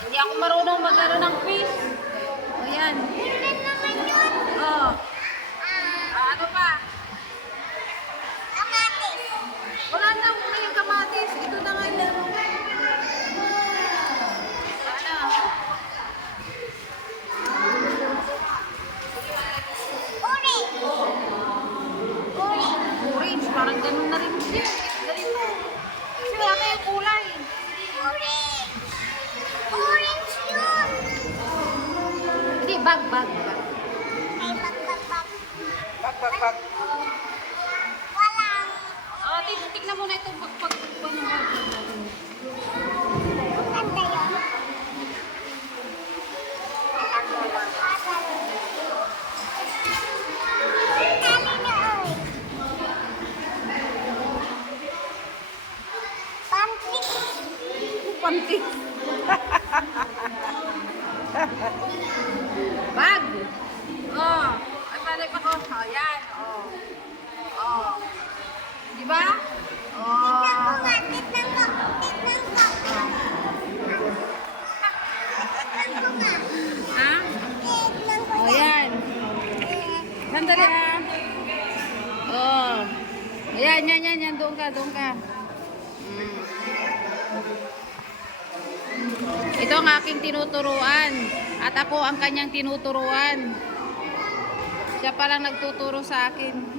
Hindi ako marunong mag-ano ng quiz. O yan. Oh. Ano pa? Wala na akong may kamatis. Ito na nga yan. Orange. Parang ganun na rin. Ganito. Kasi wala tayong kulay. Orange yun! Hindi, bag. Ay, bag. Walang. Tignan mo na ito pag ano ba? Maganda yun. Tali na, oy. Pantik. Pantik. Bag. Oh. Ay, pala pa ko. Oh, yan. Oh. Oh. Di ba? Tignan ko Oh. nga, tignan ko. Tignan ko. Tignan ko nga. Ha? Tignan ko Oh, nga. yan. Sandali ha. Oh. Ayan, yan. Doon ka. Mm. Ito ang aking tinuturuan. At ako ang kanyang tinuturuan. Siya palang nagtuturo sa akin.